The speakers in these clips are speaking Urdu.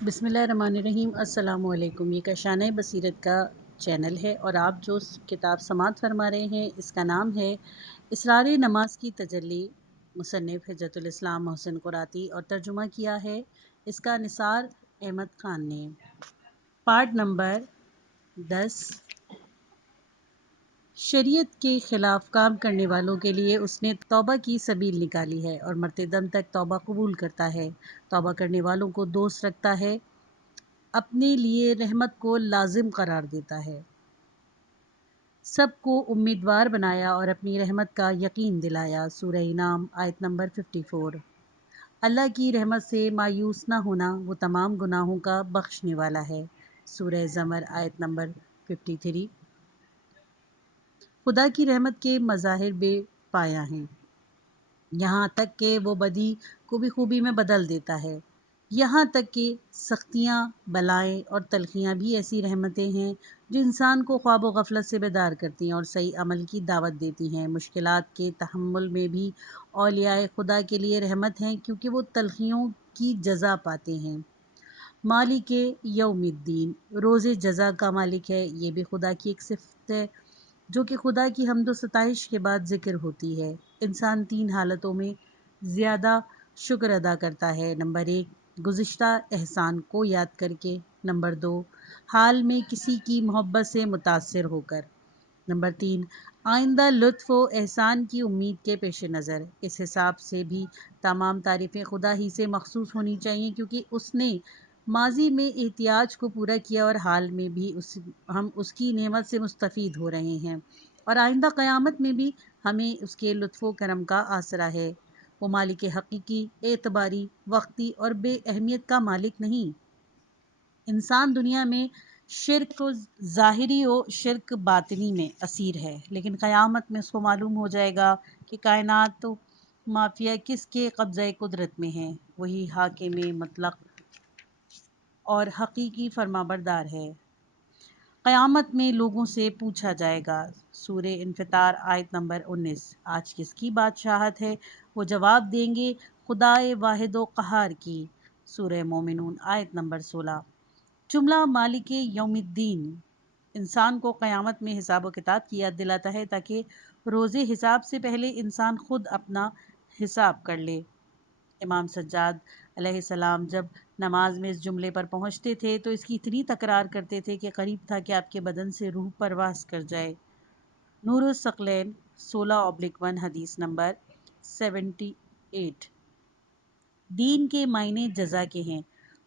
بسم اللہ الرحمن الرحیم۔ السلام علیکم۔ یہ کاشانۂ بصیرت کا چینل ہے اور آپ جو کتاب سماعت فرما رہے ہیں اس کا نام ہے اسرار نماز کی تجلی، مصنف حجت الاسلام محسن قراتی، اور ترجمہ کیا ہے اس کا نثار احمد خان نے۔ Part number 10۔ شریعت کے خلاف کام کرنے والوں کے لیے اس نے توبہ کی سبیل نکالی ہے اور مرتے دم تک توبہ قبول کرتا ہے۔ توبہ کرنے والوں کو دوست رکھتا ہے، اپنے لیے رحمت کو لازم قرار دیتا ہے، سب کو امیدوار بنایا اور اپنی رحمت کا یقین دلایا۔ سورہ انعام آیت نمبر 54۔ اللہ کی رحمت سے مایوس نہ ہونا، وہ تمام گناہوں کا بخشنے والا ہے۔ سورہ زمر آیت نمبر 53۔ خدا کی رحمت کے مظاہر بے پایہ ہیں، یہاں تک کہ وہ بدی کو بھی خوبی میں بدل دیتا ہے، یہاں تک کہ سختیاں، بلائیں اور تلخیاں بھی ایسی رحمتیں ہیں جو انسان کو خواب و غفلت سے بیدار کرتی ہیں اور صحیح عمل کی دعوت دیتی ہیں۔ مشکلات کے تحمل میں بھی اولیاء خدا کے لیے رحمت ہیں، کیونکہ وہ تلخیوں کی جزا پاتے ہیں۔ مالک یوم الدین، روز جزا کا مالک ہے، یہ بھی خدا کی ایک صفت ہے جو کہ خدا کی حمد و ستائش کے بعد ذکر ہوتی ہے۔ انسان 3 حالتوں میں زیادہ شکر ادا کرتا ہے۔ نمبر 1، گزشتہ احسان کو یاد کر کے۔ نمبر 2، حال میں کسی کی محبت سے متاثر ہو کر۔ نمبر 3، آئندہ لطف و احسان کی امید کے پیش نظر۔ اس حساب سے بھی تمام تعریفیں خدا ہی سے مخصوص ہونی چاہیے، کیونکہ اس نے ماضی میں احتیاج کو پورا کیا اور حال میں بھی ہم اس کی نعمت سے مستفید ہو رہے ہیں، اور آئندہ قیامت میں بھی ہمیں اس کے لطف و کرم کا آسرا ہے۔ وہ مالک حقیقی، اعتباری، وقتی اور بے اہمیت کا مالک نہیں۔ انسان دنیا میں شرک ظاہری و شرک باطنی میں اسیر ہے، لیکن قیامت میں اس کو معلوم ہو جائے گا کہ کائنات و مافیہ کس کے قبضۂ قدرت میں ہے۔ وہی حاکم مطلق اور حقیقی فرمانبردار ہے۔ قیامت میں لوگوں سے پوچھا جائے گا۔ سورہ انفطار آیت نمبر 19۔ آج کس کی بادشاہت ہے؟ وہ جواب دیں گے خدائے واحد و قہار کی۔ سورہ مومنون آیت نمبر 16۔ جملہ مالک یوم الدین انسان کو قیامت میں حساب و کتاب کی یاد دلاتا ہے، تاکہ روز حساب سے پہلے انسان خود اپنا حساب کر لے۔ امام سجاد علیہ السلام جب نماز میں اس جملے پر پہنچتے تھے تو اس کی اتنی تکرار کرتے تھے کہ قریب تھا کہ آپ کے بدن سے روح پرواز کر جائے۔ نور الثقلین 16/1 حدیث نمبر 78۔ دین کے معنی جزا کے ہیں۔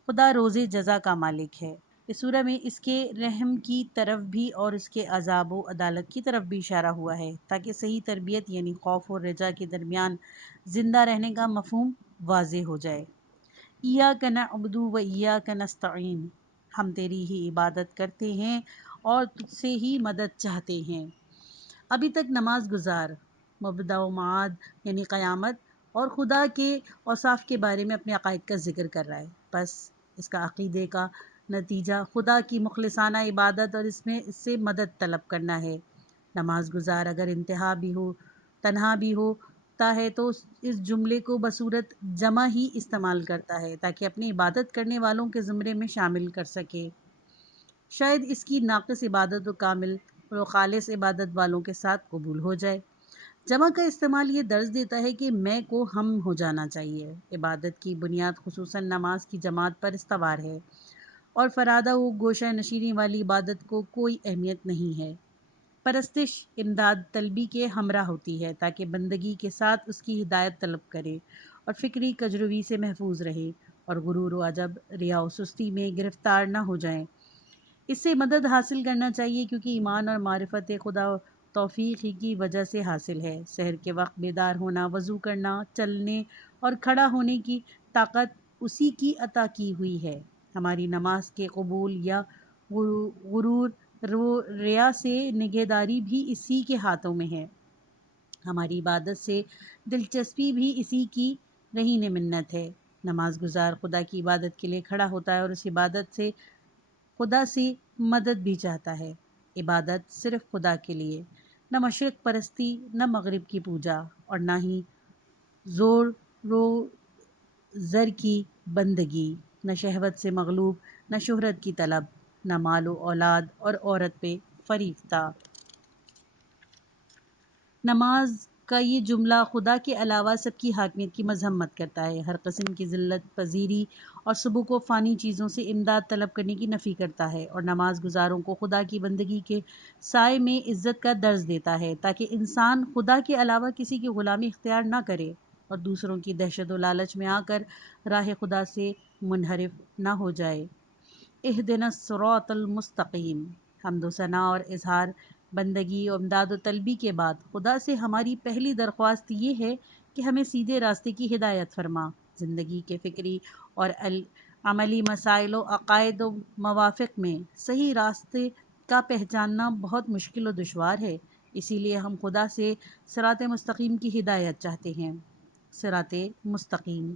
خدا روز جزا کا مالک ہے۔ اس سورہ میں اس کے رحم کی طرف بھی اور اس کے عذاب و عدالت کی طرف بھی اشارہ ہوا ہے، تاکہ صحیح تربیت یعنی خوف اور رجا کے درمیان زندہ رہنے کا مفہوم واضح ہو جائے۔ ایاک نعبد و ایاک نستعین، ہم تیری ہی عبادت کرتے ہیں اور تجھ سے ہی مدد چاہتے ہیں۔ ابھی تک نماز گزار مبدا و معاد یعنی قیامت اور خدا کے اوصاف کے بارے میں اپنے عقائد کا ذکر کر رہا ہے، بس اس کا عقیدے کا نتیجہ خدا کی مخلصانہ عبادت اور اس سے مدد طلب کرنا ہے۔ نماز گزار اگر انتہا بھی ہو، تنہا بھی ہوتا ہے تو اس جملے کو بصورت جمع ہی استعمال کرتا ہے، تاکہ اپنی عبادت کرنے والوں کے زمرے میں شامل کر سکے۔ شاید اس کی ناقص عبادت و کامل اور خالص عبادت والوں کے ساتھ قبول ہو جائے۔ جمع کا استعمال یہ درج دیتا ہے کہ میں کو ہم ہو جانا چاہیے۔ عبادت کی بنیاد خصوصاً نماز کی جماعت پر استوار ہے، اور فرادہ و گوشہ نشینی والی عبادت کو کوئی اہمیت نہیں ہے۔ پرستش امداد طلبی کے ہمراہ ہوتی ہے، تاکہ بندگی کے ساتھ اس کی ہدایت طلب کرے اور فکری کجروی سے محفوظ رہے اور غرور و عجب، ریا و سستی میں گرفتار نہ ہو جائیں۔ اس سے مدد حاصل کرنا چاہیے، کیونکہ ایمان اور معرفت خدا توفیق ہی کی وجہ سے حاصل ہے۔ سحر کے وقت بیدار ہونا، وضو کرنا، چلنے اور کھڑا ہونے کی طاقت اسی کی عطا کی ہوئی ہے۔ ہماری نماز کے قبول یا غرور ریا سے نگہداری بھی اسی کے ہاتھوں میں ہے۔ ہماری عبادت سے دلچسپی بھی اسی کی رہین منت ہے۔ نماز گزار خدا کی عبادت کے لیے کھڑا ہوتا ہے اور اس عبادت سے خدا سے مدد بھی چاہتا ہے۔ عبادت صرف خدا کے لیے، نہ مشرق پرستی، نہ مغرب کی پوجا، اور نہ ہی زور و زر کی بندگی۔ نہ شہوت سے مغلوب، نہ شہرت کی طلب، نہ مال و اولاد اور عورت پہ فریفتہ۔ نماز کا یہ جملہ خدا کے علاوہ سب کی حاکمیت کی مذمت کرتا ہے، ہر قسم کی ذلت پذیری اور سبک و فانی چیزوں سے امداد طلب کرنے کی نفی کرتا ہے، اور نماز گزاروں کو خدا کی بندگی کے سائے میں عزت کا درس دیتا ہے تاکہ انسان خدا کے علاوہ کسی کی غلامی اختیار نہ کرے اور دوسروں کی دہشت و لالچ میں آ کر راہ خدا سے منحرف نہ ہو جائے۔ اہدنا الصراط المستقیم۔ حمد و ثنا اور اظہار بندگی و امداد و طلبی کے بعد خدا سے ہماری پہلی درخواست یہ ہے کہ ہمیں سیدھے راستے کی ہدایت فرما۔ زندگی کے فکری اور عملی مسائل و عقائد و موافق میں صحیح راستے کا پہچاننا بہت مشکل و دشوار ہے، اسی لیے ہم خدا سے صراط مستقیم کی ہدایت چاہتے ہیں۔ صراط مستقیم،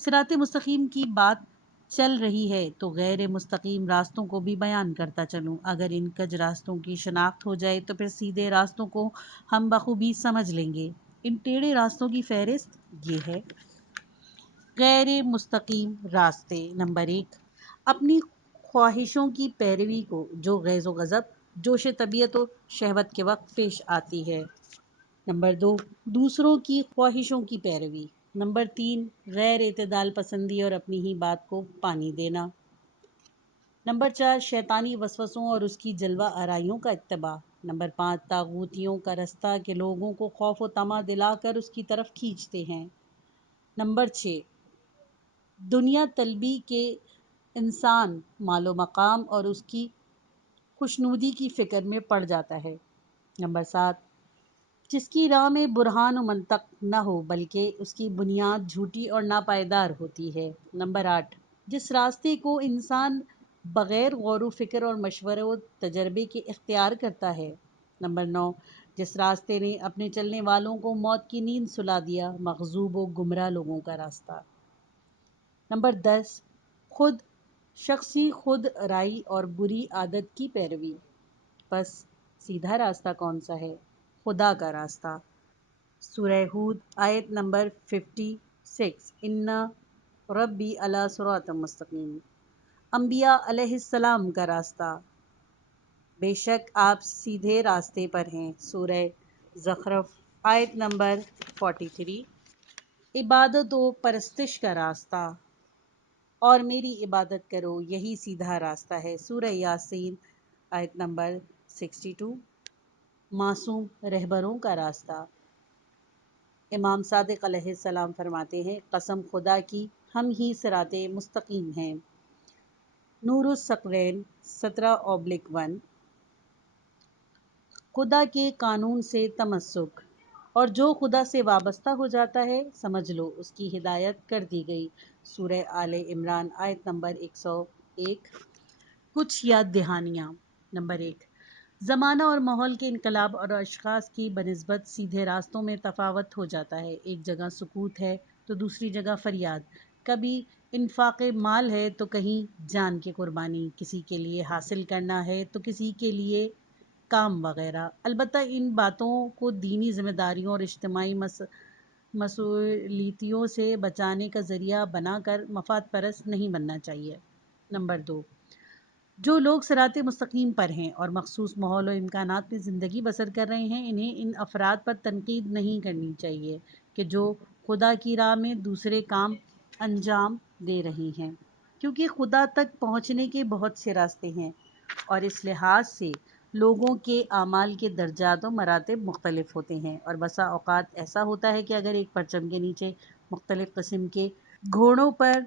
صراط مستقیم کی بات چل رہی ہے تو غیر مستقیم راستوں کو بھی بیان کرتا چلوں۔ اگر ان کج راستوں کی شناخت ہو جائے تو پھر سیدھے راستوں کو ہم بخوبی سمجھ لیں گے۔ ان ٹیڑھے راستوں کی فہرست یہ ہے۔ غیر مستقیم راستے: نمبر 1، اپنی خواہشوں کی پیروی کو جو غیظ و غضب، جوش طبیعت و شہوت کے وقت پیش آتی ہے۔ نمبر 2، دوسروں کی خواہشوں کی پیروی۔ نمبر 3، غیر اعتدال پسندی اور اپنی ہی بات کو پانی دینا۔ نمبر 4، شیطانی وسوسوں اور اس کی جلوہ آرائیوں کا اتباع۔ نمبر 5، طاغوتیوں کا رستہ کہ لوگوں کو خوف و طمع دلا کر اس کی طرف کھینچتے ہیں۔ نمبر 6، دنیا طلبی کے انسان مال و مقام اور اس کی خوشنودی کی فکر میں پڑ جاتا ہے۔ نمبر 7، جس کی راہ میں برہان و منطق نہ ہو بلکہ اس کی بنیاد جھوٹی اور ناپائیدار ہوتی ہے۔ نمبر 8، جس راستے کو انسان بغیر غور و فکر اور مشورے و تجربے کے اختیار کرتا ہے۔ نمبر 9، جس راستے نے اپنے چلنے والوں کو موت کی نیند سلا دیا، مغضوب و گمراہ لوگوں کا راستہ۔ نمبر 10، شخصی خود رائی اور بری عادت کی پیروی۔ پس سیدھا راستہ کون سا ہے؟ خدا کا راستہ۔ سورہ ہود آیت نمبر 56، ان ربی علی صراط مستقیم۔ انبیاء علیہ السلام کا راستہ: بے شک آپ سیدھے راستے پر ہیں۔ سورہ زخرف آیت نمبر 43۔ عبادت و پرستش کا راستہ: اور میری عبادت کرو، یہی سیدھا راستہ ہے۔ سورہ یاسین آیت نمبر 62۔ معصوم رہبروں کا راستہ: امام صادق علیہ السلام فرماتے ہیں، قسم خدا کی ہم ہی صراط مستقیم ہیں۔ نور الثقلین 17/1۔ خدا کے قانون سے تمسک: اور جو خدا سے وابستہ ہو جاتا ہے سمجھ لو اس کی ہدایت کر دی گئی۔ سورہ آل عمران آیت نمبر 101۔ کچھ یاد دہانیاں۔ نمبر 1، زمانہ اور ماحول کے انقلاب اور اشخاص کی بنسبت سیدھے راستوں میں تفاوت ہو جاتا ہے۔ ایک جگہ سکوت ہے تو دوسری جگہ فریاد، کبھی انفاق مال ہے تو کہیں جان کی قربانی، کسی کے لیے حاصل کرنا ہے تو کسی کے لیے کام وغیرہ۔ البتہ ان باتوں کو دینی ذمہ داریوں اور اجتماعی مسئولیتوں سے بچانے کا ذریعہ بنا کر مفاد پرست نہیں بننا چاہیے۔ نمبر 2، جو لوگ صراط مستقیم پر ہیں اور مخصوص ماحول و امکانات میں زندگی بسر کر رہے ہیں، انہیں ان افراد پر تنقید نہیں کرنی چاہیے کہ جو خدا کی راہ میں دوسرے کام انجام دے رہے ہیں، کیونکہ خدا تک پہنچنے کے بہت سے راستے ہیں اور اس لحاظ سے لوگوں کے اعمال کے درجات و مراتب مختلف ہوتے ہیں، اور بسا اوقات ایسا ہوتا ہے کہ اگر ایک پرچم کے نیچے مختلف قسم کے گھوڑوں پر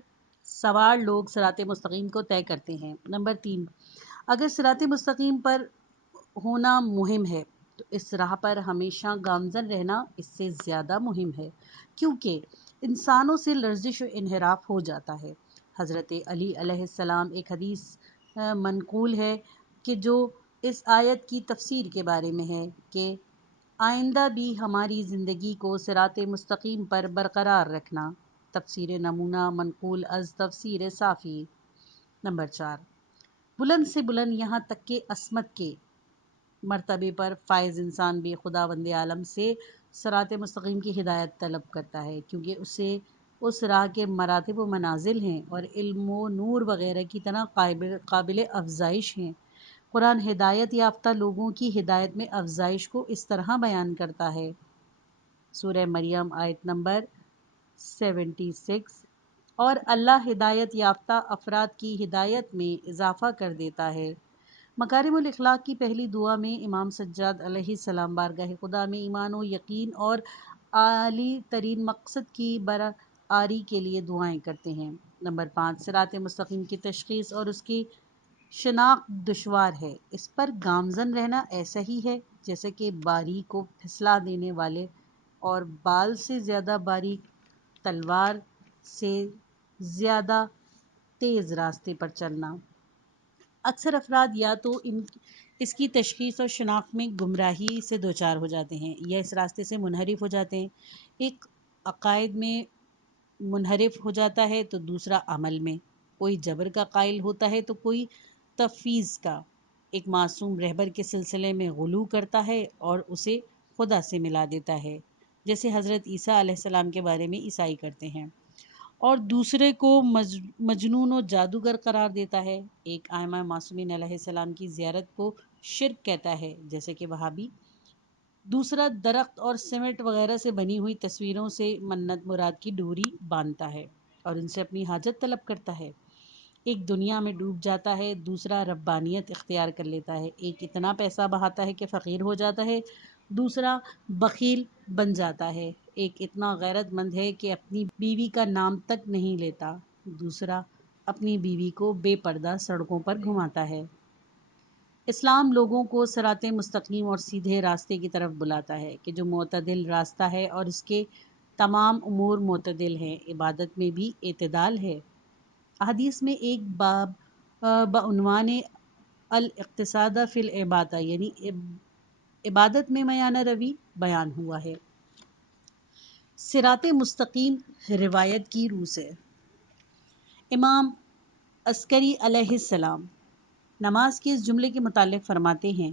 سوار لوگ صراط مستقیم کو طے کرتے ہیں۔ نمبر 3، اگر صراط مستقیم پر ہونا مہم ہے تو اس راہ پر ہمیشہ گامزن رہنا اس سے زیادہ مہم ہے، کیونکہ انسانوں سے لرزش و انحراف ہو جاتا ہے۔ حضرت علی علیہ السلام ایک حدیث منقول ہے کہ جو اس آیت کی تفسیر کے بارے میں ہے کہ آئندہ بھی ہماری زندگی کو صراط مستقیم پر برقرار رکھنا۔ تفسیر نمونہ منقول از تفسیر صافی۔ نمبر 4، بلند سے بلند یہاں تک کہ عصمت کے مرتبے پر فائز انسان بھی خداوند عالم سے صراط مستقیم کی ہدایت طلب کرتا ہے، کیونکہ اسے اس راہ کے مراتب و منازل ہیں اور علم و نور وغیرہ کی طرح قابل افزائش ہیں۔ قرآن ہدایت یافتہ لوگوں کی ہدایت میں افزائش کو اس طرح بیان کرتا ہے۔ سورہ مریم آیت نمبر 76۔ اور اللہ ہدایت یافتہ افراد کی ہدایت میں اضافہ کر دیتا ہے۔ مکارم الاخلاق کی پہلی دعا میں امام سجاد علیہ السلام بارگاہ خدا میں ایمان و یقین اور عالی ترین مقصد کی برآری کے لیے دعائیں کرتے ہیں۔ نمبر 5، صراط مستقیم کی تشخیص اور اس کی شناخت دشوار ہے۔ اس پر گامزن رہنا ایسا ہی ہے جیسے کہ باریک کو پھسلا دینے والے اور بال سے زیادہ باریک تلوار سے زیادہ تیز راستے پر چلنا۔ اکثر افراد یا تو اس کی تشخیص اور شناخت میں گمراہی سے دوچار ہو جاتے ہیں یا اس راستے سے منحرف ہو جاتے ہیں۔ ایک عقائد میں منحرف ہو جاتا ہے تو دوسرا عمل میں، کوئی جبر کا قائل ہوتا ہے تو کوئی تفویض کا، ایک معصوم رہبر کے سلسلے میں غلو کرتا ہے اور اسے خدا سے ملا دیتا ہے، جیسے حضرت عیسیٰ علیہ السلام کے بارے میں عیسائی کرتے ہیں، اور دوسرے کو مجنون و جادوگر قرار دیتا ہے۔ ایک ائمہ معصومین علیہ السلام کی زیارت کو شرک کہتا ہے، جیسے کہ وہابی۔ دوسرا درخت اور سیمنٹ وغیرہ سے بنی ہوئی تصویروں سے منت مراد کی ڈوری باندھتا ہے اور ان سے اپنی حاجت طلب کرتا ہے۔ ایک دنیا میں ڈوب جاتا ہے، دوسرا ربانیت اختیار کر لیتا ہے۔ ایک اتنا پیسہ بہاتا ہے کہ فقیر ہو جاتا ہے، دوسرا بخیل بن جاتا ہے۔ ایک اتنا غیرت مند ہے کہ اپنی بیوی کا نام تک نہیں لیتا، دوسرا اپنی بیوی کو بے پردہ سڑکوں پر گھماتا ہے۔ اسلام لوگوں کو صراط مستقیم اور سیدھے راستے کی طرف بلاتا ہے کہ جو معتدل راستہ ہے اور اس کے تمام امور معتدل ہیں۔ عبادت میں بھی اعتدال ہے۔ حدیث میں ایک باب بعنوان الاقتصاد فی العبادہ یعنی عبادت میں میانہ روی بیان ہوا ہے۔ صراط مستقیم روایت کی روح سے امام عسکری علیہ السلام نماز کے اس جملے کے متعلق فرماتے ہیں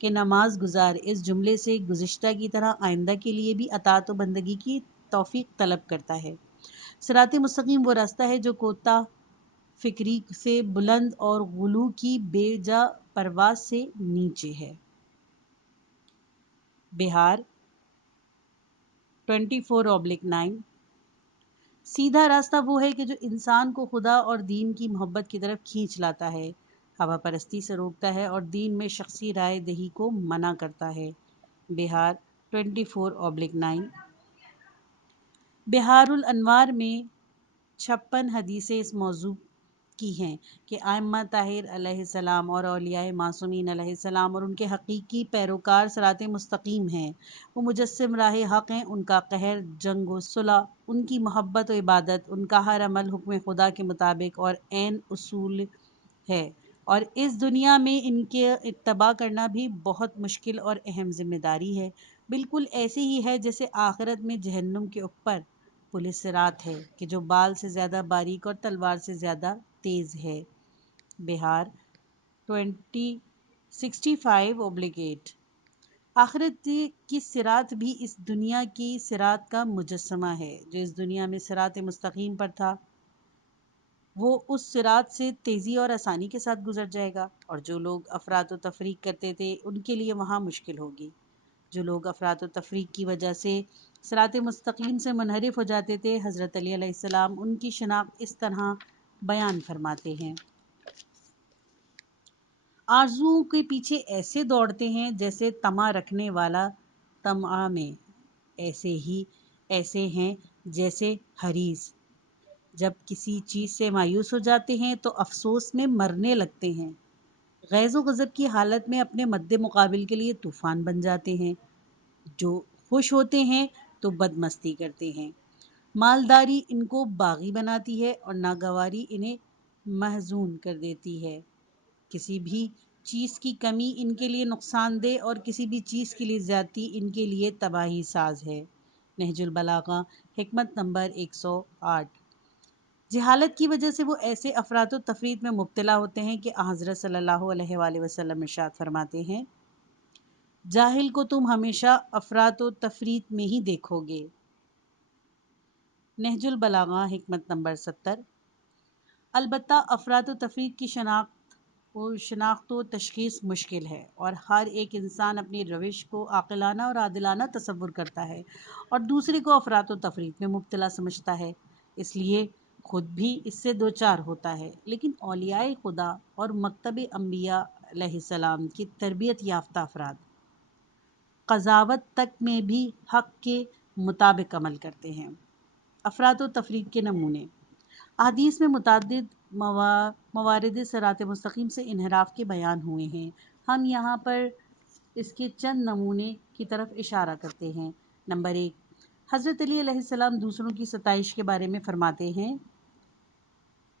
کہ نماز گزار اس جملے سے گزشتہ کی طرح آئندہ کے لیے بھی اطاعت و بندگی کی توفیق طلب کرتا ہے۔ صراط مستقیم وہ راستہ ہے جو کوتاہ فکری سے بلند اور غلو کی بے جا پرواز سے نیچے ہے۔ بہار 24/9۔ سیدھا راستہ وہ ہے کہ جو انسان کو خدا اور دین کی محبت کی طرف کھینچ لاتا ہے، ہوا پرستی سے روکتا ہے اور دین میں شخصی رائے دہی کو منع کرتا ہے۔ بہار 24/9۔ بہار الانوار میں 56 حدیثیں اس موضوع کی ہیں کہ ائمہ طاہر علیہ السلام اور اولیاء معصومین علیہ السلام اور ان کے حقیقی پیروکار صراط مستقیم ہیں۔ وہ مجسم راہ حق ہیں، ان کا قہر جنگ و صلح، ان کی محبت و عبادت، ان کا ہر عمل حکم خدا کے مطابق اور عین اصول ہے، اور اس دنیا میں ان کے اتباع کرنا بھی بہت مشکل اور اہم ذمہ داری ہے، بالکل ایسے ہی ہے جیسے آخرت میں جہنم کے اوپر پل صراط ہے کہ جو بال سے زیادہ باریک اور تلوار سے زیادہ تیز ہے۔ بہار 65/8۔ آخرت کی صراط بھی اس دنیا کی صراط کا مجسمہ ہے۔ جو اس دنیا میں صراط مستقیم پر تھا وہ اس صراط سے تیزی اور آسانی کے ساتھ گزر جائے گا، اور جو لوگ افراط و تفریق کرتے تھے ان کے لیے وہاں مشکل ہوگی۔ جو لوگ افراط و تفریق کی وجہ سے صراط مستقیم سے منحرف ہو جاتے تھے، حضرت علی علیہ السلام ان کی شناخت اس طرح بیان فرماتے ہیں۔ آرزوؤں کے پیچھے ایسے دوڑتے ہیں جیسے طمع رکھنے والا طمع میں، ایسے ہیں جیسے حریص جب کسی چیز سے مایوس ہو جاتے ہیں تو افسوس میں مرنے لگتے ہیں۔ غیظ و غضب کی حالت میں اپنے مد مقابل کے لیے طوفان بن جاتے ہیں۔ جو خوش ہوتے ہیں تو بدمستی کرتے ہیں۔ مالداری ان کو باغی بناتی ہے اور ناگواری انہیں محزون کر دیتی ہے۔ کسی بھی چیز کی کمی ان کے لیے نقصان دہ اور کسی بھی چیز کے لیے زیادتی ان کے لیے تباہی ساز ہے۔ نہج البلاغہ حکمت نمبر 108۔ جہالت کی وجہ سے وہ ایسے افراط و تفریط میں مبتلا ہوتے ہیں کہ حضرت صلی اللہ علیہ وآلہ وسلم ارشاد فرماتے ہیں، جاہل کو تم ہمیشہ افراط و تفریط میں ہی دیکھو گے۔ نہج البلاغہ حکمت نمبر 70۔ البتہ افراد و تفرید کی شناخت و تشخیص مشکل ہے، اور ہر ایک انسان اپنی روش کو عاقلانہ اور عادلانہ تصور کرتا ہے اور دوسرے کو افراط و تفرید میں مبتلا سمجھتا ہے، اس لیے خود بھی اس سے دوچار ہوتا ہے۔ لیکن اولیاء خدا اور مکتب انبیاء علیہ السلام کی تربیت یافتہ افراد قضاوت تک میں بھی حق کے مطابق عمل کرتے ہیں۔ افراط و تفرید کے نمونے۔ احادیث میں متعدد موارد صراط مستقیم سے انحراف کے بیان ہوئے ہیں۔ ہم یہاں پر اس کے چند نمونے کی طرف اشارہ کرتے ہیں۔ نمبر 1، حضرت علی علیہ السلام دوسروں کی ستائش کے بارے میں فرماتے ہیں،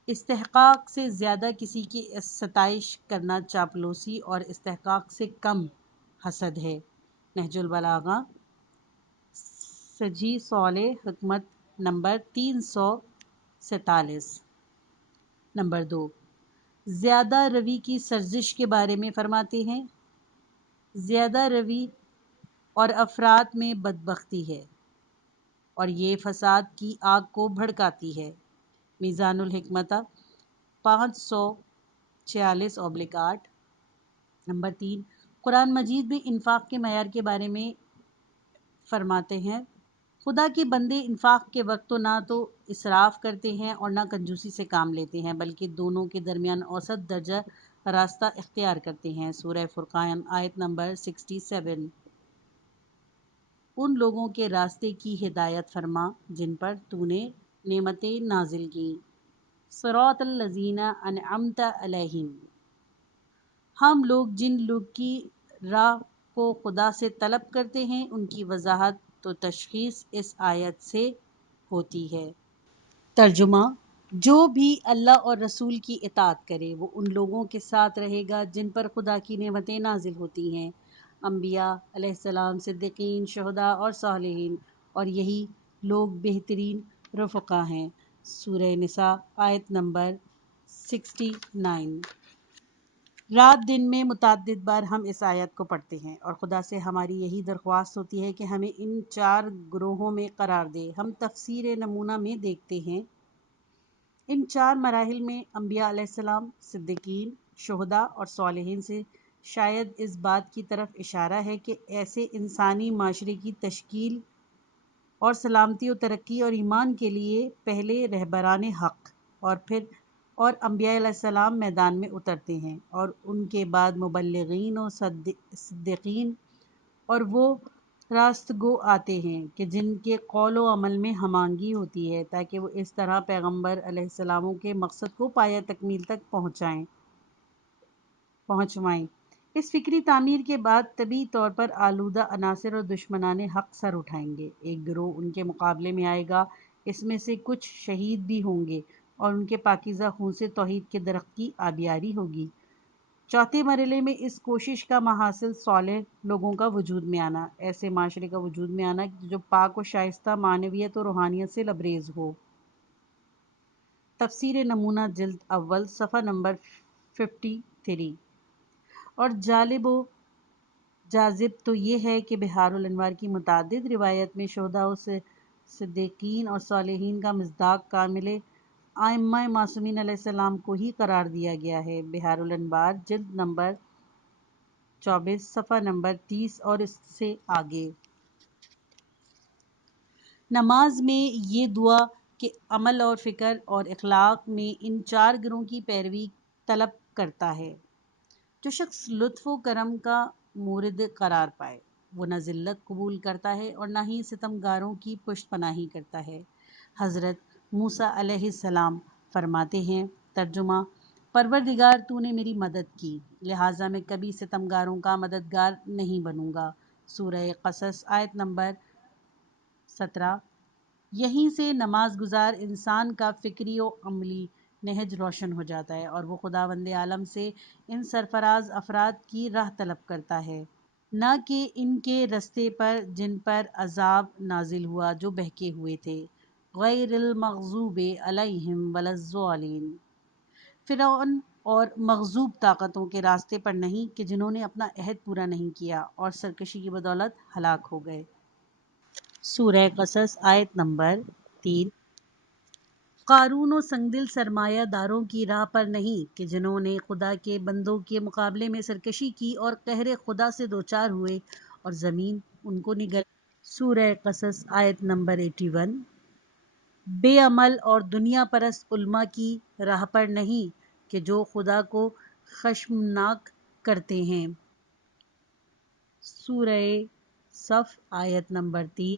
استحقاق سے زیادہ کسی کی ستائش کرنا چاپلوسی اور استحقاق سے کم حسد ہے۔ نہج البلاغہ سجی صالح حکمت نمبر 347۔ نمبر 2، زیادہ روی کی سرزش کے بارے میں فرماتے ہیں، زیادہ روی اور افراط میں بدبختی ہے اور یہ فساد کی آگ کو بھڑکاتی ہے۔ میزان الحکمت 546/8۔ نمبر 3، قرآن مجید میں انفاق کے معیار کے بارے میں فرماتے ہیں، خدا کے بندے انفاق کے وقت نہ تو اسراف کرتے ہیں اور نہ کنجوسی سے کام لیتے ہیں، بلکہ دونوں کے درمیان اوسط درجہ راستہ اختیار کرتے ہیں۔ سورہ فرقان آیت نمبر 67۔ ان لوگوں کے راستے کی ہدایت فرما جن پر تو نے نعمتیں نازل کی، صراط الذین انعمت علیہم۔ ہم لوگ جن لوگ کی راہ کو خدا سے طلب کرتے ہیں ان کی وضاحت و تشخیص اس آیت سے ہوتی ہے۔ ترجمہ: جو بھی اللہ اور رسول کی اطاعت کرے وہ ان لوگوں کے ساتھ رہے گا جن پر خدا کی نعمتیں نازل ہوتی ہیں، انبیاء علیہ السلام، صدیقین، شہداء اور صالحین، اور یہی لوگ بہترین رفقا ہیں۔ سورہ نساء آیت نمبر 69۔ رات دن میں متعدد بار ہم اس آیت کو پڑھتے ہیں اور خدا سے ہماری یہی درخواست ہوتی ہے کہ ہمیں ان 4 گروہوں میں قرار دے۔ ہم تفسیر نمونہ میں دیکھتے ہیں، ان 4 مراحل میں انبیاء علیہ السلام، صدیقین، شہداء اور صالحین سے شاید اس بات کی طرف اشارہ ہے کہ ایسے انسانی معاشرے کی تشکیل اور سلامتی و ترقی اور ایمان کے لیے پہلے رہبران حق اور انبیاء علیہ السلام میدان میں اترتے ہیں، اور ان کے بعد مبلغین و صدیقین اور وہ راست گو آتے ہیں کہ جن کے قول و عمل میں ہمانگی ہوتی ہے، تاکہ وہ اس طرح پیغمبر علیہ السلام کے مقصد کو پایہ تکمیل تک پہنچوائیں۔ اس فکری تعمیر کے بعد طبعی طور پر آلودہ عناصر اور دشمنان حق سر اٹھائیں گے۔ ایک گروہ ان کے مقابلے میں آئے گا، اس میں سے کچھ شہید بھی ہوں گے اور ان کے پاکیزہ خون سے توحید کے درخت کی آبیاری ہوگی۔ چوتھے مرحلے میں اس کوشش کا محصول صالح لوگوں کا وجود میں آنا، ایسے معاشرے کا وجود میں آنا جو پاک و شائستہ، معنویت و روحانیت سے لبریز ہو۔ تفسیر نمونہ جلد اول صفحہ نمبر 53۔ اور جالب و جاذب تو یہ ہے کہ بحار الانوار کی متعدد روایت میں شہداء و صدیقین اور صالحین کا مصداق کامل ائمہ معصومین علیہ السلام کو ہی قرار دیا گیا ہے۔ بحار الانوار جلد نمبر 24 صفحہ نمبر 30 اور اس سے آگے۔ نماز میں یہ دعا کہ عمل اور فکر اور اخلاق میں ان 4 گروہوں کی پیروی طلب کرتا ہے۔ جو شخص لطف و کرم کا مورد قرار پائے وہ نہ ذلت قبول کرتا ہے اور نہ ہی ستمگاروں کی پشت پناہی کرتا ہے۔ حضرت موسیٰ علیہ السلام فرماتے ہیں، ترجمہ: پروردگار تو نے میری مدد کی، لہٰذا میں کبھی ستمگاروں کا مددگار نہیں بنوں گا۔ سورہ قصص آیت نمبر 17۔ یہیں سے نماز گزار انسان کا فکری و عملی نہج روشن ہو جاتا ہے اور وہ خداوند عالم سے ان سرفراز افراد کی راہ طلب کرتا ہے، نہ کہ ان کے رستے پر جن پر عذاب نازل ہوا جو بہکے ہوئے تھے، غیر المغضوب علیہم ولا الضالین۔ فرعون اور مغضوب طاقتوں کے راستے پر نہیں کہ جنہوں نے اپنا عہد پورا نہیں کیا اور سرکشی کی بدولت ہلاک ہو گئے۔ سورہ قصص آیت نمبر 3۔ قارون و سنگدل سرمایہ داروں کی راہ پر نہیں کہ جنہوں نے خدا کے بندوں کے مقابلے میں سرکشی کی اور قہر خدا سے دوچار ہوئے اور زمین ان کو نگل۔ سورہ قصص آیت نمبر 81۔ بے عمل اور دنیا پرست علماء کی راہ پر نہیں کہ جو خدا کو خشمناک کرتے ہیں۔ سورہ صف آیت نمبر 3۔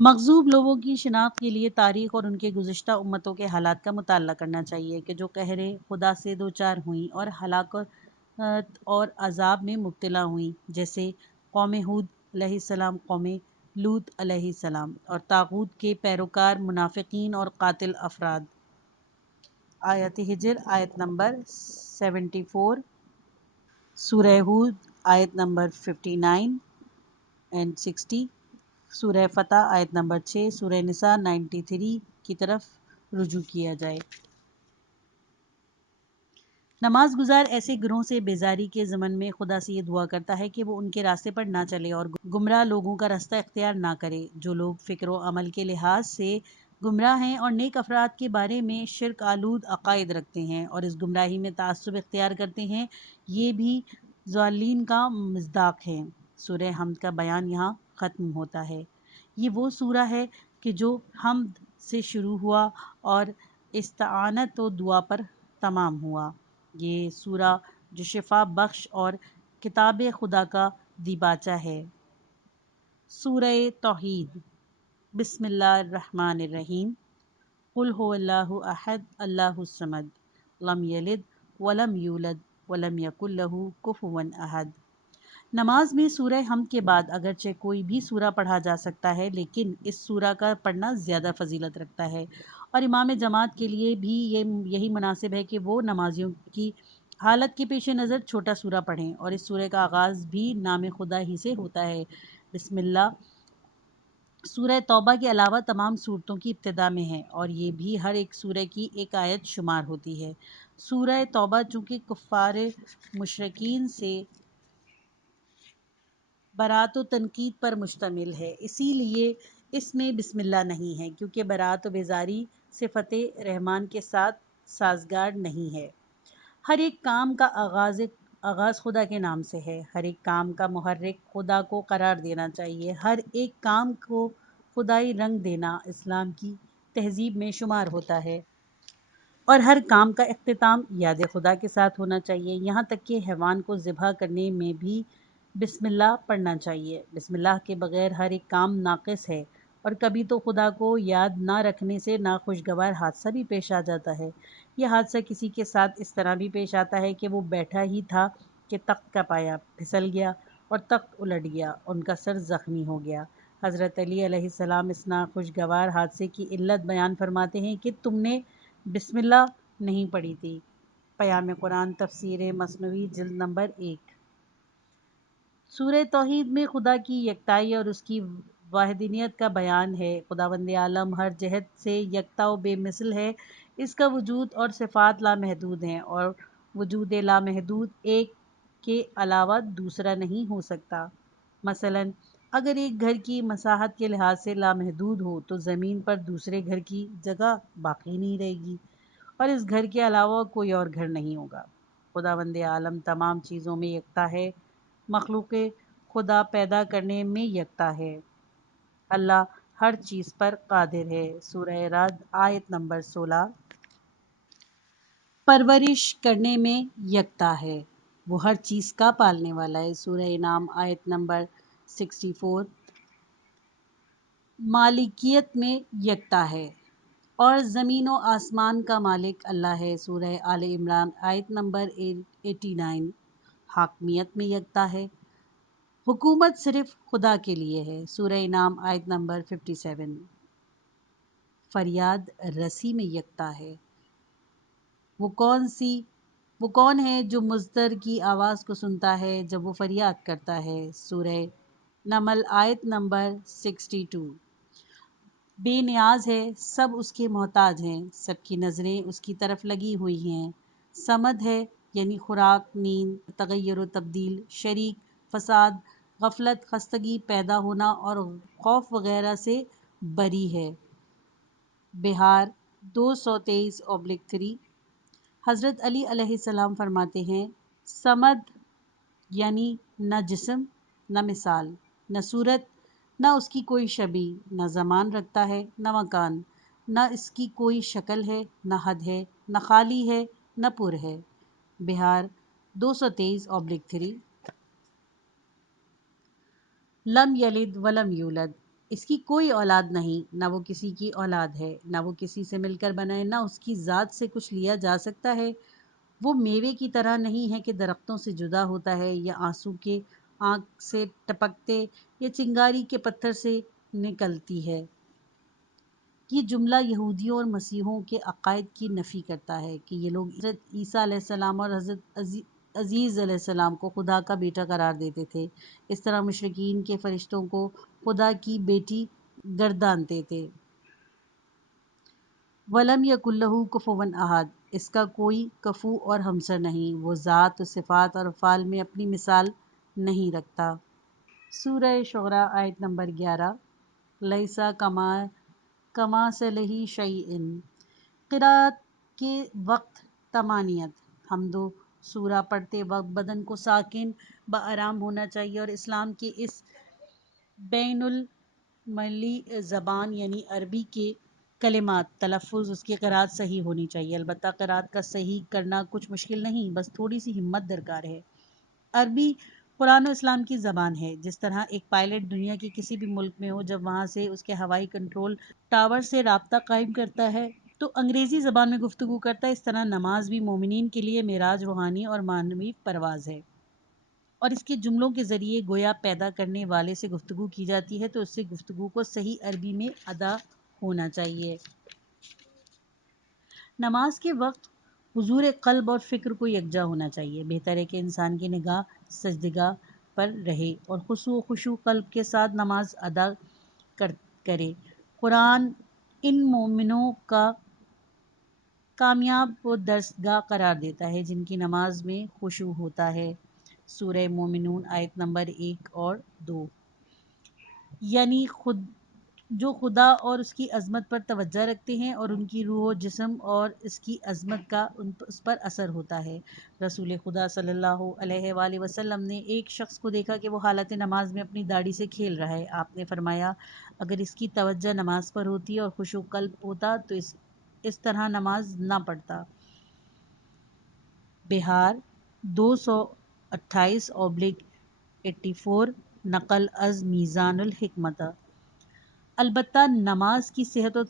مغضوب لوگوں کی شناخت کے لیے تاریخ اور ان کے گزشتہ امتوں کے حالات کا مطالعہ کرنا چاہیے کہ جو قہر خدا سے دوچار ہوئیں اور ہلاکت اور عذاب میں مبتلا ہوئیں، جیسے قوم ہود علیہ السلام، قوم لوط علیہ السلام، اور طاغوت کے پیروکار منافقین اور قاتل افراد۔ آیت ہجر آیت نمبر 74۔ سورہ ہود آیت نمبر 59 اینڈ 60۔ سورہ فتح آیت نمبر 6۔ سورہ نساء 93 کی طرف رجوع کیا جائے۔ نماز گزار ایسے گروہ سے بیزاری کے ضمن میں خدا سے یہ دعا کرتا ہے کہ وہ ان کے راستے پر نہ چلے اور گمراہ لوگوں کا راستہ اختیار نہ کرے۔ جو لوگ فکر و عمل کے لحاظ سے گمراہ ہیں اور نیک افراد کے بارے میں شرک آلود عقائد رکھتے ہیں اور اس گمراہی میں تعصب اختیار کرتے ہیں، یہ بھی ضالین کا مصداق ہیں۔ سورہ حمد کا بیان یہاں ختم ہوتا ہے۔ یہ وہ سورہ ہے کہ جو حمد سے شروع ہوا اور استعانت و دعا پر تمام ہوا۔ یہ سورہ جو شفا بخش اور کتاب خدا کا دیباچہ ہے۔ سورہ توحید۔ بسم اللہ الرحمن الرحیم۔ قل هو اللہ احد اللہ الصمد لم یلد ولم یولد ولم یکن لہ کفوا احد۔ نماز میں سورہ حمد کے بعد اگرچہ کوئی بھی سورہ پڑھا جا سکتا ہے، لیکن اس سورہ کا پڑھنا زیادہ فضیلت رکھتا ہے، اور امام جماعت کے لیے بھی یہی مناسب ہے کہ وہ نمازیوں کی حالت کے پیش نظر چھوٹا سورہ پڑھیں، اور اس سورہ کا آغاز بھی نام خدا ہی سے ہوتا ہے، بسم اللہ۔ سورہ توبہ کے علاوہ تمام سورتوں کی ابتدا میں ہے، اور یہ بھی ہر ایک سورہ کی ایک آیت شمار ہوتی ہے۔ سورہ توبہ چونکہ کفار مشرکین سے برات و تنقید پر مشتمل ہے، اسی لیے اس میں بسم اللہ نہیں ہے، کیونکہ برات و بیزاری صفت رحمان کے ساتھ سازگار نہیں ہے۔ ہر ایک کام کا آغاز خدا کے نام سے ہے۔ ہر ایک کام کا محرک خدا کو قرار دینا چاہیے۔ ہر ایک کام کو خدائی رنگ دینا اسلام کی تہذیب میں شمار ہوتا ہے، اور ہر کام کا اختتام یاد خدا کے ساتھ ہونا چاہیے، یہاں تک کہ حیوان کو ذبح کرنے میں بھی بسم اللہ پڑھنا چاہیے۔ بسم اللہ کے بغیر ہر ایک کام ناقص ہے، اور کبھی تو خدا کو یاد نہ رکھنے سے ناخوشگوار حادثہ بھی پیش آ جاتا ہے۔ یہ حادثہ کسی کے ساتھ اس طرح بھی پیش آتا ہے کہ وہ بیٹھا ہی تھا کہ تخت کا پایا پھسل گیا اور تخت الٹ گیا، ان کا سر زخمی ہو گیا۔ حضرت علی علیہ السلام اس ناخوشگوار حادثے کی علت بیان فرماتے ہیں کہ تم نے بسم اللہ نہیں پڑھی تھی۔ پیام قرآن تفسیر مثنوی جلد نمبر 1۔ سورہ توحید میں خدا کی یکتائی اور اس کی واحدانیت کا بیان ہے۔ خداوند عالم ہر جہت سے یکتا و بے مثل ہے، اس کا وجود اور صفات لامحدود ہیں، اور وجود لامحدود ایک کے علاوہ دوسرا نہیں ہو سکتا۔ مثلاً اگر ایک گھر کی مساحت کے لحاظ سے لامحدود ہو تو زمین پر دوسرے گھر کی جگہ باقی نہیں رہے گی، اور اس گھر کے علاوہ کوئی اور گھر نہیں ہوگا۔ خداوند عالم تمام چیزوں میں یکتا ہے، مخلوق خدا پیدا کرنے میں یکتا ہے۔ اللہ ہر چیز پر قادر ہے۔ سورہ رعد آیت نمبر 16۔ پرورش کرنے میں یکتا ہے، وہ ہر چیز کا پالنے والا ہے۔ سورہ انعام آیت نمبر 64۔ مالکیت میں یکتا ہے، اور زمین و آسمان کا مالک اللہ ہے۔ سورہ آل عمران آیت نمبر 89۔ حاکمیت میں یکتا ہے، حکومت صرف خدا کے لیے ہے۔ سورہ انعام آیت نمبر 57۔ فریاد رسی میں یکتا ہے، وہ کون ہے جو مضطر کی آواز کو سنتا ہے جب وہ فریاد کرتا ہے۔ سورہ نمل آیت نمبر 62۔ بے نیاز ہے، سب اس کے محتاج ہیں، سب کی نظریں اس کی طرف لگی ہوئی ہیں۔ صمد ہے یعنی خوراک، نیند، تغیر و تبدیل، شریک، فساد، غفلت، خستگی، پیدا ہونا اور خوف وغیرہ سے بری ہے۔ بہار 223/3 حضرت علی علیہ السلام فرماتے ہیں سمد یعنی نہ جسم نہ مثال نہ صورت نہ اس کی کوئی شبیہ نہ زمان رکھتا ہے نہ مکان نہ اس کی کوئی شکل ہے نہ حد ہے نہ خالی ہے نہ پر ہے۔ بہار 223/3 لم یلد ولم یولد اس کی کوئی اولاد نہیں نہ وہ کسی کی اولاد ہے نہ وہ کسی سے مل کر بنا ہے نہ اس کی ذات سے کچھ لیا جا سکتا ہے۔ وہ میوے کی طرح نہیں ہے کہ درختوں سے جدا ہوتا ہے یا آنسو کے آنکھ سے ٹپکتے یا چنگاری کے پتھر سے نکلتی ہے۔ یہ جملہ یہودیوں اور مسیحیوں کے عقائد کی نفی کرتا ہے کہ یہ لوگ حضرت عیسیٰ علیہ السلام اور حضرت عزیز علیہ السلام کو خدا کا بیٹا قرار دیتے تھے۔ اس طرح مشرکین کے فرشتوں کو خدا کی بیٹی گردانتے تھے۔ وَلَمْ يَكُنْ لَهُ كُفُوًا أَحَدٌ اس کا کوئی کفو اور ہمسر نہیں، وہ ذات و صفات اور افعال میں اپنی مثال نہیں رکھتا۔ سورہ شعراء آیت نمبر 11 لیسا کمثلہ شیء قرأت کے وقت طمانینت حمد و سورہ پڑھتے وقت بدن کو ساکن بآرام ہونا چاہیے اور اسلام کے اس بین المللی زبان یعنی عربی کے کلمات تلفظ اس کی قرأت صحیح ہونی چاہیے۔ البتہ قرأت کا صحیح کرنا کچھ مشکل نہیں، بس تھوڑی سی ہمت درکار ہے۔ عربی قرآن و اسلام کی زبان ہے۔ جس طرح ایک پائلٹ دنیا کے کسی بھی ملک میں ہو جب وہاں سے اس کے ہوائی کنٹرول ٹاور سے رابطہ قائم کرتا ہے تو انگریزی زبان میں گفتگو کرتا ہے، اس طرح نماز بھی مومنین کے لیے معراج روحانی اور معنوی پرواز ہے، اور اس کے جملوں کے ذریعے گویا پیدا کرنے والے سے گفتگو کی جاتی ہے تو اس سے گفتگو کو صحیح عربی میں ادا ہونا چاہیے۔ نماز کے وقت حضور قلب اور فکر کو یکجا ہونا چاہیے۔ بہتر ہے کہ انسان کی نگاہ سجدگاہ پر رہے اور خضوع و خشوع قلب کے ساتھ نماز ادا کرے۔ قرآن ان مومنوں کا کامیاب و درسگاہ قرار دیتا ہے جن کی نماز میں خشوع ہوتا ہے۔ سورہ مومنون آیت نمبر 1 اور 2 یعنی جو خدا اور اس کی عظمت پر توجہ رکھتے ہیں اور ان کی روح و جسم اور اس کی عظمت کا اس پر اثر ہوتا ہے۔ رسول خدا صلی اللہ علیہ وآلہ وسلم نے ایک شخص کو دیکھا کہ وہ حالت نماز میں اپنی داڑھی سے کھیل رہا ہے۔ آپ نے فرمایا اگر اس کی توجہ نماز پر ہوتی اور خشوع قلب ہوتا تو اس طرح نماز نہ پڑھتا۔ بہار 228/84 نقل از میزان الحکمت البتہ نماز کی صحت و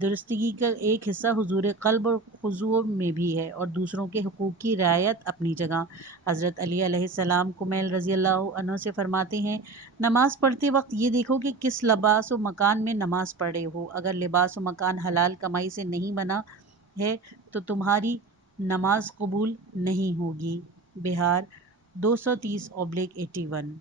درستگی کا ایک حصہ حضور قلب اور خضوع میں بھی ہے اور دوسروں کے حقوق کی رعایت اپنی جگہ۔ حضرت علی علیہ السلام کمیل رضی اللہ عنہ سے فرماتے ہیں نماز پڑھتے وقت یہ دیکھو کہ کس لباس و مکان میں نماز پڑھ رہے ہو، اگر لباس و مکان حلال کمائی سے نہیں بنا ہے تو تمہاری نماز قبول نہیں ہوگی۔ بہار 230/81